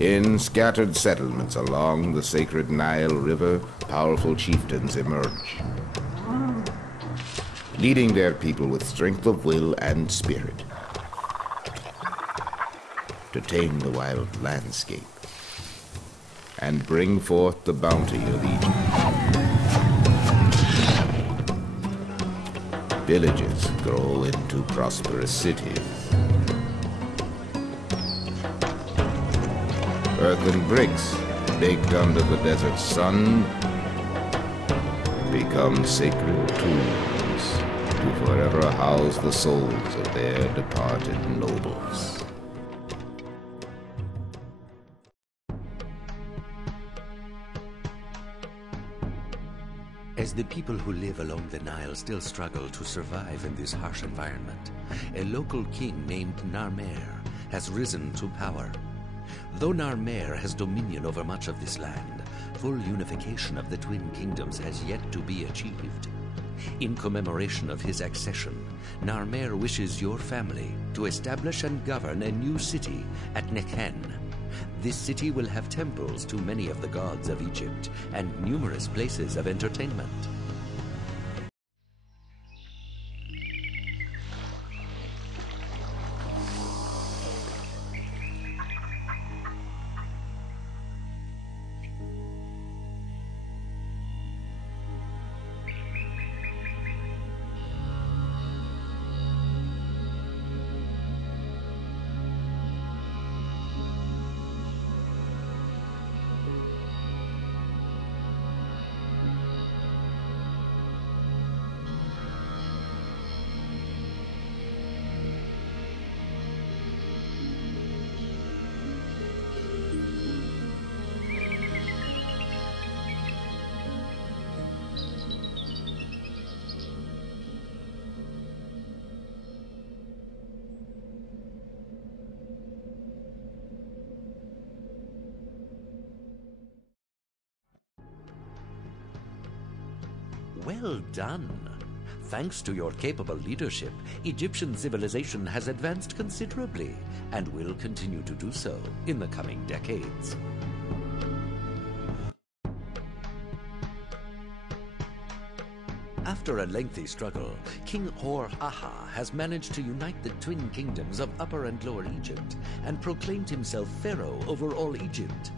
In scattered settlements along the sacred Nile River, powerful chieftains emerge, leading their people with strength of will and spirit to tame the wild landscape and bring forth the bounty of Egypt. Villages grow into prosperous cities. Earthen bricks, baked under the desert sun, become sacred tombs to forever house the souls of their departed nobles. As the people who live along the Nile still struggle to survive in this harsh environment, a local king named Narmer has risen to power. Though Narmer has dominion over much of this land, full unification of the twin kingdoms has yet to be achieved. In commemoration of his accession, Narmer wishes your family to establish and govern a new city at Nekhen. This city will have temples to many of the gods of Egypt and numerous places of entertainment. Well done! Thanks to your capable leadership, Egyptian civilization has advanced considerably and will continue to do so in the coming decades. After a lengthy struggle, King Hor-Aha has managed to unite the twin kingdoms of Upper and Lower Egypt and proclaimed himself Pharaoh over all Egypt.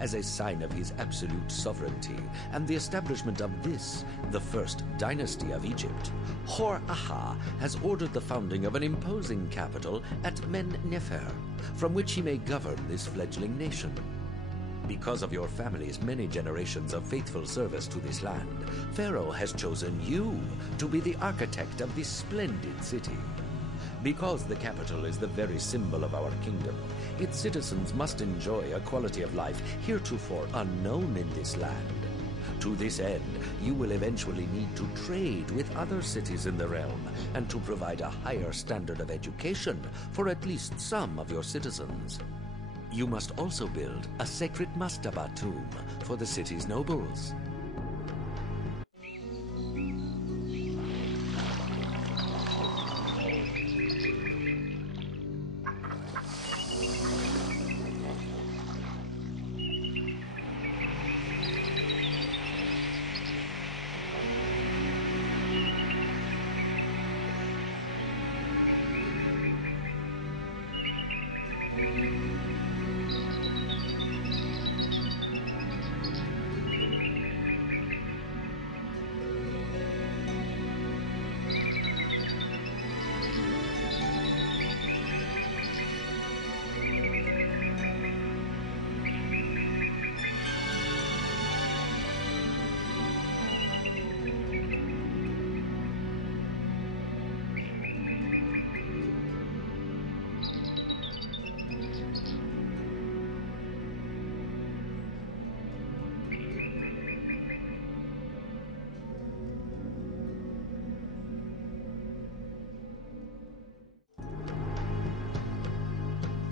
As a sign of his absolute sovereignty and the establishment of this, the first dynasty of Egypt, Hor-Aha has ordered the founding of an imposing capital at Men-nefer, from which he may govern this fledgling nation. Because of your family's many generations of faithful service to this land, Pharaoh has chosen you to be the architect of this splendid city. Because the capital is the very symbol of our kingdom, its citizens must enjoy a quality of life heretofore unknown in this land. To this end, you will eventually need to trade with other cities in the realm and to provide a higher standard of education for at least some of your citizens. You must also build a sacred mastaba tomb for the city's nobles.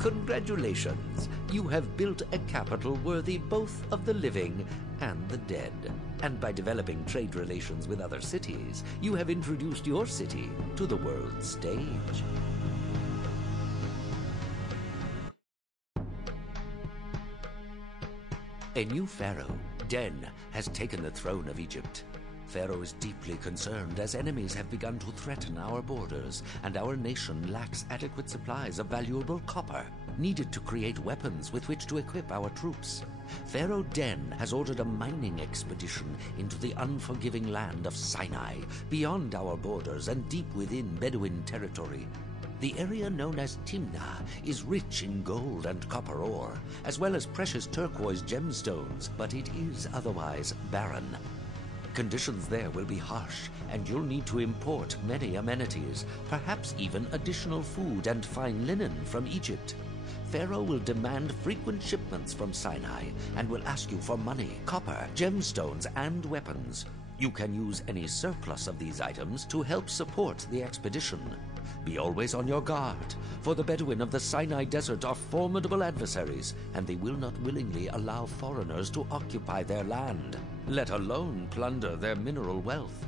Congratulations! You have built a capital worthy both of the living and the dead. And by developing trade relations with other cities, you have introduced your city to the world stage. A new pharaoh, Den, has taken the throne of Egypt. Pharaoh is deeply concerned as enemies have begun to threaten our borders, and our nation lacks adequate supplies of valuable copper, needed to create weapons with which to equip our troops. Pharaoh Den has ordered a mining expedition into the unforgiving land of Sinai, beyond our borders and deep within Bedouin territory. The area known as Timna is rich in gold and copper ore, as well as precious turquoise gemstones, but it is otherwise barren. Conditions there will be harsh, and you'll need to import many amenities, perhaps even additional food and fine linen from Egypt. Pharaoh will demand frequent shipments from Sinai and will ask you for money, copper, gemstones, and weapons. You can use any surplus of these items to help support the expedition. Be always on your guard, for the Bedouin of the Sinai Desert are formidable adversaries, and they will not willingly allow foreigners to occupy their land, let alone plunder their mineral wealth.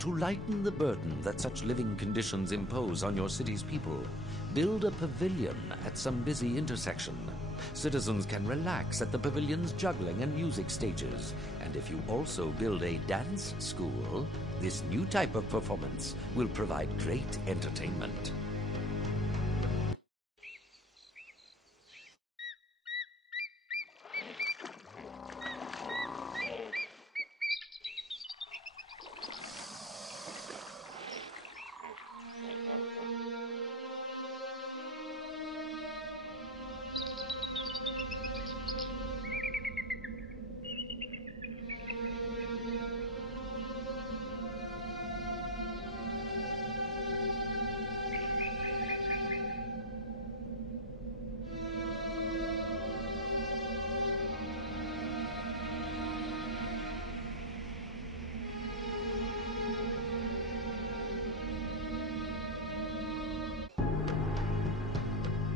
To lighten the burden that such living conditions impose on your city's people, build a pavilion at some busy intersection. Citizens can relax at the pavilion's juggling and music stages, and if you also build a dance school, this new type of performance will provide great entertainment.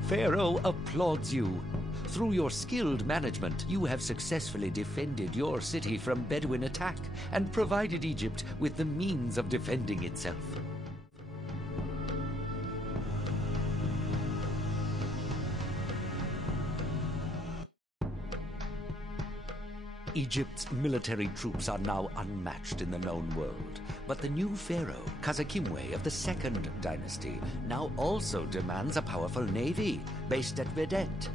Pharaoh applauds you. Through your skilled management, you have successfully defended your city from Bedouin attack and provided Egypt with the means of defending itself. Egypt's military troops are now unmatched in the known world, but the new pharaoh, Khazakimwe of the Second Dynasty, now also demands a powerful navy based at Behdet.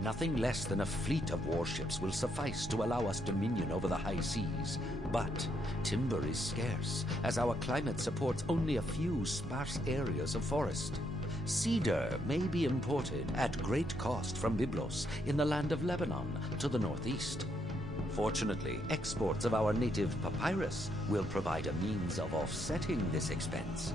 Nothing less than a fleet of warships will suffice to allow us dominion over the high seas. But timber is scarce, as our climate supports only a few sparse areas of forest. Cedar may be imported at great cost from Byblos in the land of Lebanon to the northeast. Fortunately, exports of our native papyrus will provide a means of offsetting this expense.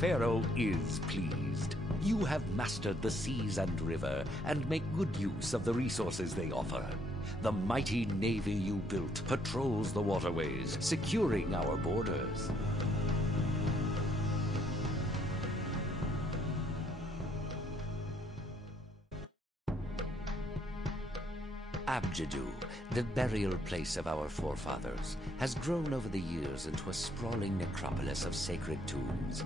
Pharaoh is pleased. You have mastered the seas and river and make good use of the resources they offer. The mighty navy you built patrols the waterways, securing our borders. Abedju, the burial place of our forefathers, has grown over the years into a sprawling necropolis of sacred tombs.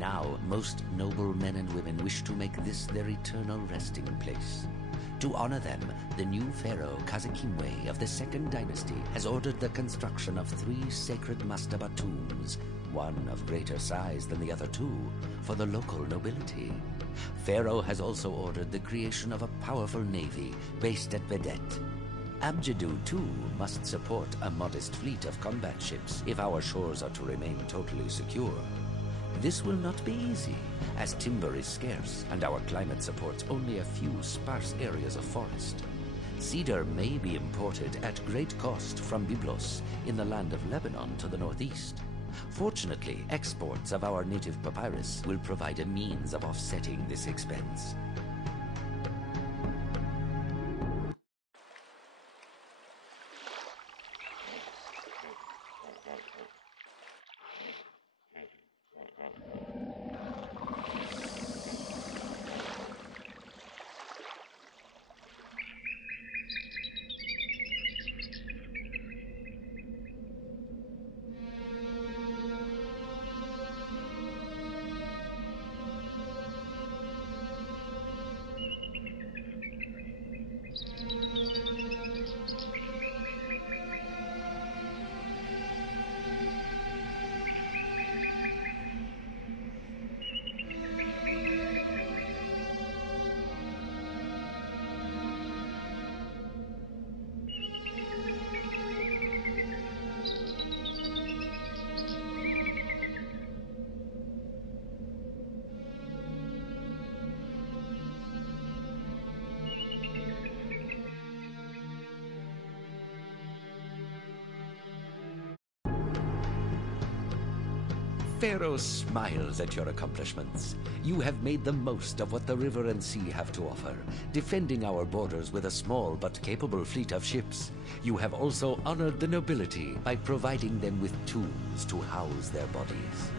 Now, most noble men and women wish to make this their eternal resting place. To honor them, the new pharaoh Khazakimwe of the Second Dynasty has ordered the construction of 3 sacred mastaba tombs, one of greater size than the other 2, for the local nobility. Pharaoh has also ordered the creation of a powerful navy based at Behdet. Abedju, too, must support a modest fleet of combat ships if our shores are to remain totally secure. This will not be easy, as timber is scarce and our climate supports only a few sparse areas of forest. Cedar may be imported at great cost from Byblos in the land of Lebanon to the northeast. Fortunately, exports of our native papyrus will provide a means of offsetting this expense. Pharaoh smiles at your accomplishments. You have made the most of what the river and sea have to offer, defending our borders with a small but capable fleet of ships. You have also honored the nobility by providing them with tombs to house their bodies.